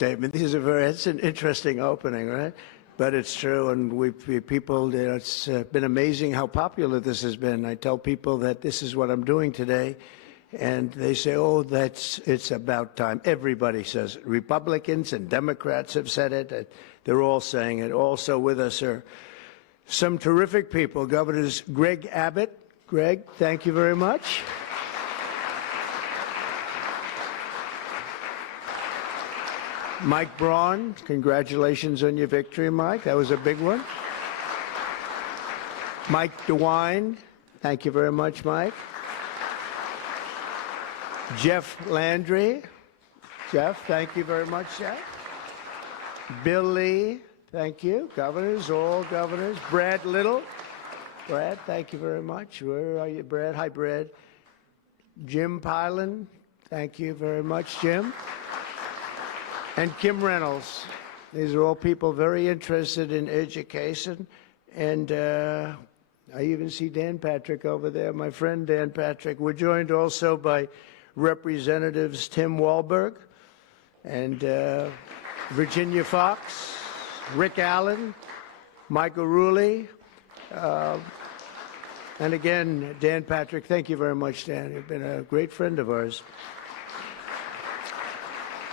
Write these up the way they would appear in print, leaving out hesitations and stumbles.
statement. It's an interesting opening, right? But it's true, and people, it's been amazing how popular this has been. I tell people that this is what I'm doing today, and they say, oh, it's about time. Everybody says it. Republicans and Democrats have said it. They're all saying it. Also with us are some terrific people. Governors Greg Abbott. Greg, thank you very much. Mike Braun, congratulations on your victory, Mike. That was a big one. Mike DeWine, thank you very much, Mike. Jeff Landry. Jeff, thank you very much, Jeff. Bill Lee, thank you. Governors, all governors. Brad Little. Brad, thank you very much. Where are you, Brad? Hi, Brad. Jim Pilan, thank you very much, Jim. And Kim Reynolds. These are all people very interested in education. And I even see Dan Patrick over there, my friend Dan Patrick. We're joined also by Representatives Tim Walberg and Virginia Fox, Rick Allen, Michael Rulli, and again, Dan Patrick. Thank you very much, Dan. You've been a great friend of ours.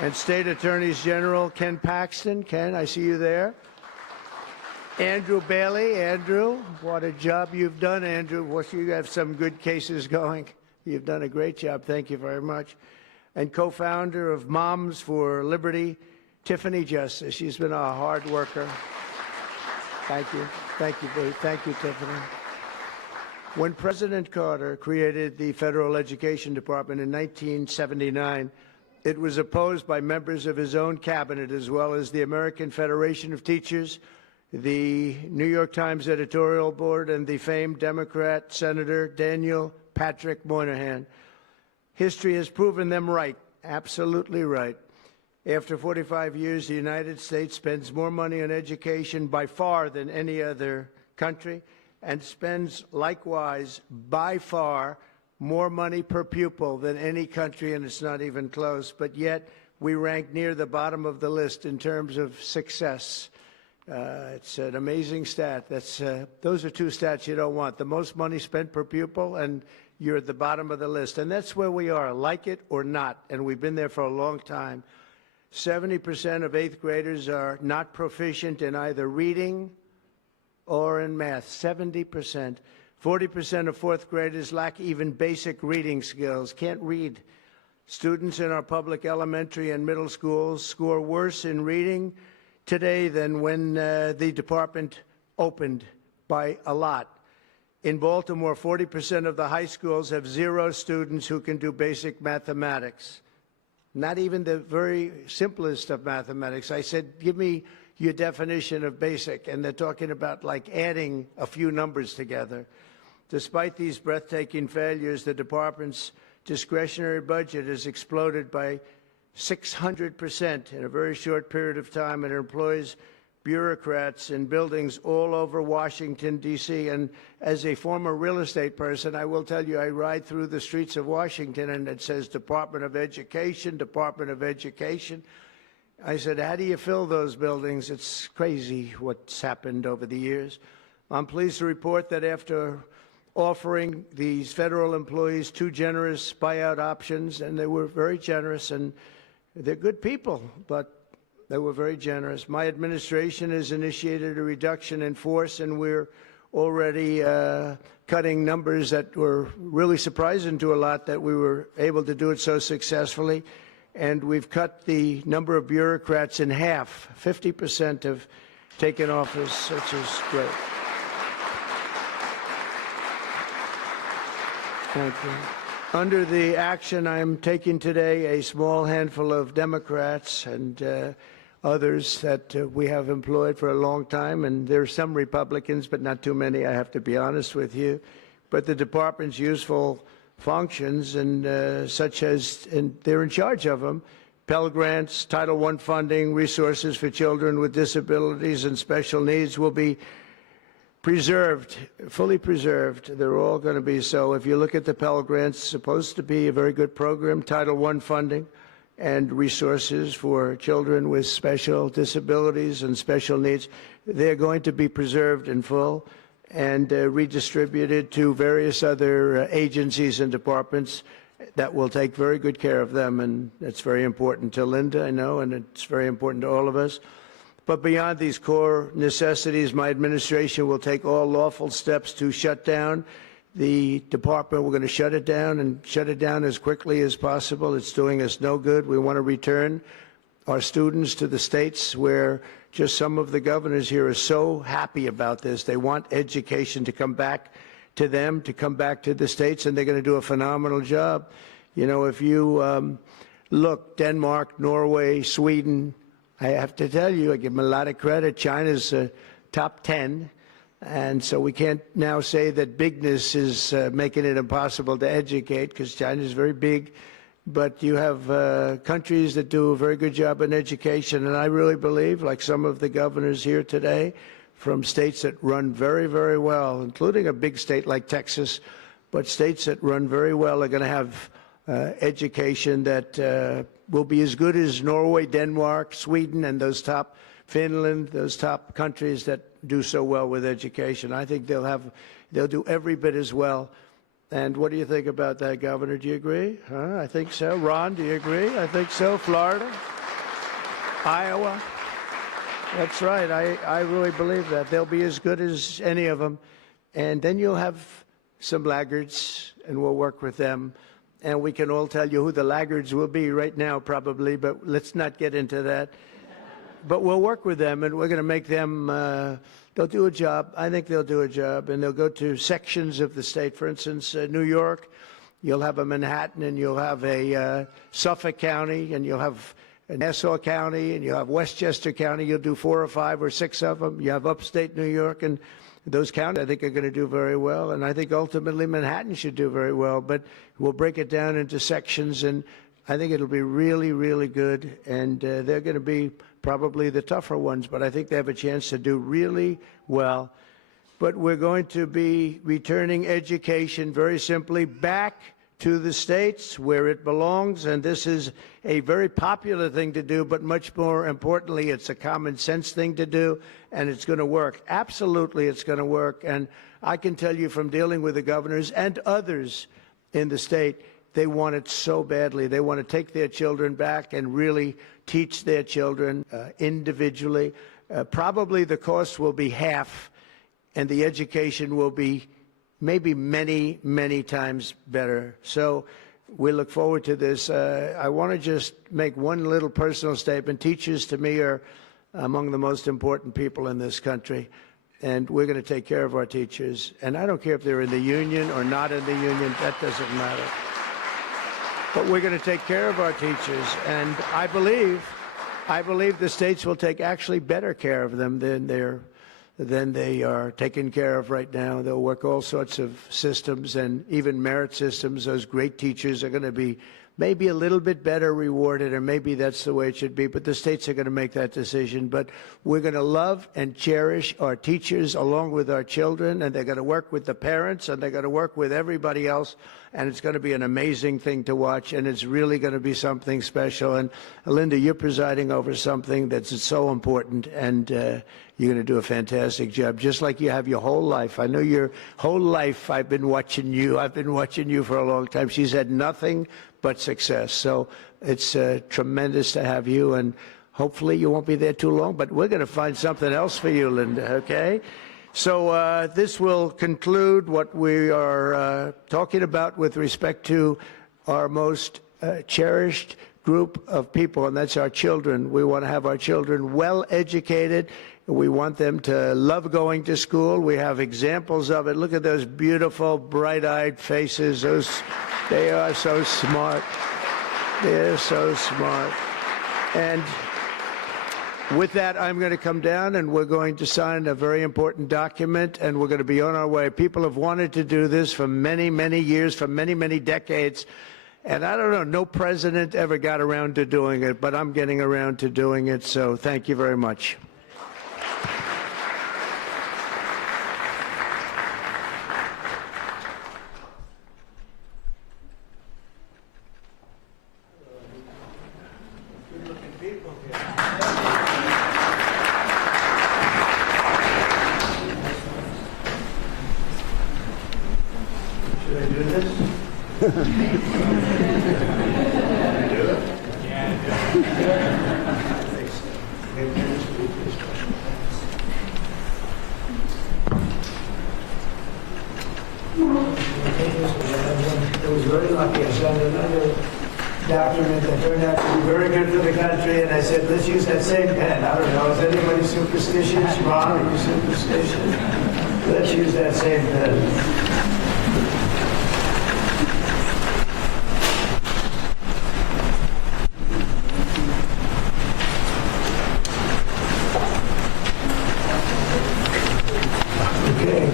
And State Attorneys General Ken Paxton. Ken, I see you there. Andrew Bailey. Andrew, what a job you've done, Andrew. You have some good cases going. You've done a great job. Thank you very much. And co-founder of Moms for Liberty, Tiffany Justice. She's been a hard worker. Thank you. Thank you, Billy. Thank you, Tiffany. When President Carter created the Federal Education Department in 1979, it was opposed by members of his own cabinet, as well as the American Federation of Teachers, the New York Times editorial board, and the famed Democrat Senator Daniel Patrick Moynihan. History has proven them right, absolutely right. After 45 years, the United States spends more money on education by far than any other country, and spends likewise by far more money per pupil than any country, and it's not even close. But yet, we rank near the bottom of the list in terms of success. It's an amazing stat. Those are two stats you don't want. The most money spent per pupil, and you're at the bottom of the list. And that's where we are, like it or not, and we've been there for a long time. 70% of 8th graders are not proficient in either reading or in math. 70%. 40% of 4th graders lack even basic reading skills, can't read. Students in our public elementary and middle schools score worse in reading today than when the department opened, by a lot. In Baltimore, 40% of the high schools have 0 students who can do basic mathematics. Not even the very simplest of mathematics. I said, give me your definition of basic, and they're talking about like adding a few numbers together. Despite these breathtaking failures, the department's discretionary budget has exploded by 600% in a very short period of time, and it employs bureaucrats in buildings all over Washington, D.C. And as a former real estate person, I will tell you, I ride through the streets of Washington, and it says Department of Education, Department of Education. I said, how do you fill those buildings? It's crazy what's happened over the years. I'm pleased to report that after offering these federal employees 2 generous buyout options, and they were very generous, and they're good people, but they were very generous. My administration has initiated a reduction in force, and we're already cutting numbers that were really surprising to a lot, that we were able to do it so successfully. And we've cut the number of bureaucrats in half. 50% have taken office, which is great. Thank you. Under the action I'm taking today, a small handful of Democrats and others that we have employed for a long time, and there are some Republicans, but not too many, I have to be honest with you. But the department's useful functions, and such as, and they're in charge of them, Pell Grants, Title I funding, resources for children with disabilities and special needs will be preserved, fully preserved. They're all going to be so. If you look at the Pell Grants, it's supposed to be a very good program, Title I funding, and resources for children with special disabilities and special needs. They're going to be preserved in full and redistributed to various other agencies and departments that will take very good care of them. And it's very important to Linda, I know, and it's very important to all of us. But beyond these core necessities, my administration will take all lawful steps to shut down the department. We're going to shut it down and shut it down as quickly as possible. It's doing us no good. We want to return our students to the states where just some of the governors here are so happy about this. They want education to come back to them, to come back to the states, and they're going to do a phenomenal job. You know, if you look, Denmark, Norway, Sweden, I have to tell you, I give them a lot of credit. China's top 10. And so we can't now say that bigness is making it impossible to educate, because China is very big. But you have countries that do a very good job in education. And I really believe, like some of the governors here today, from states that run very, very well, including a big state like Texas, but states that run very well are going to have education that will be as good as Norway, Denmark, Sweden, and those top, Finland, those top countries that do so well with education. I think they'll do every bit as well. And what do you think about that, Governor? Do you agree? Huh? I think so. Ron, do you agree? I think so. Florida? Iowa? That's right. I really believe that. They'll be as good as any of them. And then you'll have some laggards, and we'll work with them. And we can all tell you who the laggards will be right now, probably, but let's not get into that. But we'll work with them, and we're going to make them, they'll do a job. I think they'll do a job, and they'll go to sections of the state. For instance, New York, you'll have a Manhattan, and you'll have a Suffolk County, and you'll have Nassau County, and you'll have Westchester County. You'll do 4 or 5 or 6 of them. You have upstate New York, and those counties, I think, are going to do very well. And I think ultimately Manhattan should do very well. But we'll break it down into sections, and I think it'll be really, really good. And they're going to be probably the tougher ones, but I think they have a chance to do really well. But we're going to be returning education very simply back to the states where it belongs, and this is a very popular thing to do, but much more importantly, it's a common sense thing to do, and it's going to work. Absolutely, it's going to work. And I can tell you from dealing with the governors and others in the state, they want it so badly. They want to take their children back and really teach their children individually. Probably the cost will be half, and the education will be maybe many, many times better. So we look forward to this. I want to just make one little personal statement. Teachers, to me, are among the most important people in this country, and we're going to take care of our teachers. And I don't care if they're in the union or not in the union. That doesn't matter. But we're going to take care of our teachers, and I believe the states will take actually better care of them than they are taken care of right now. They'll work all sorts of systems and even merit systems. Those great teachers are going to be maybe a little bit better rewarded, or maybe that's the way it should be, but the states are going to make that decision. But we're going to love and cherish our teachers along with our children, and they're going to work with the parents, and they're going to work with everybody else, and it's going to be an amazing thing to watch, and it's really going to be something special. And Linda, you're presiding over something that's so important, and you're going to do a fantastic job, just like you have your whole life. I know your whole life I've been watching you. I've been watching you for a long time. She's had nothing but success. So it's tremendous to have you, and hopefully you won't be there too long, but we're going to find something else for you, Linda, okay? So this will conclude what we are talking about with respect to our most cherished group of people, and that's our children. We want to have our children well educated. We want them to love going to school. We have examples of it. Look at those beautiful, bright-eyed faces. They are so smart. They're so smart. And with that, I'm going to come down, and we're going to sign a very important document, and we're going to be on our way. People have wanted to do this for many, many years, for many, many decades. And I don't know, no president ever got around to doing it, but I'm getting around to doing it, so thank you very much. I was very lucky. I signed another document that turned out to be very good for the country, and I said, let's use that same pen. I don't know, is anybody superstitious? Ron, are you superstitious? Let's use that same pen. Okay.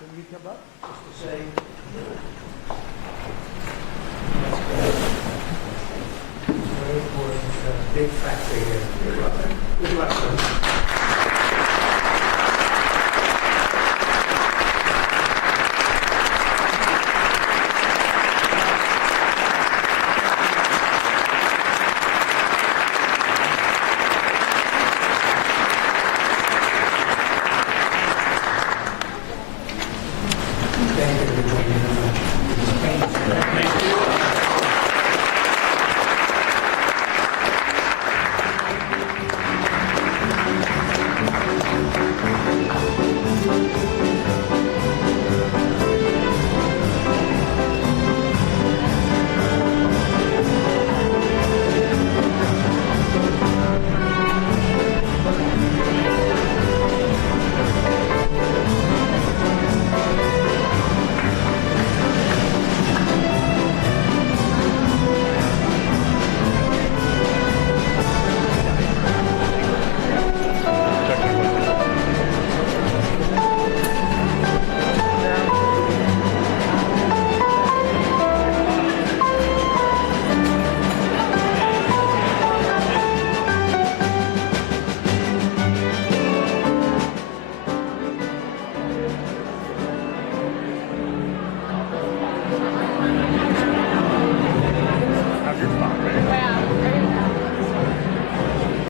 Can you come up just to say? Very important, big factor here. Good luck. Good luck, sir. Thank you, everybody.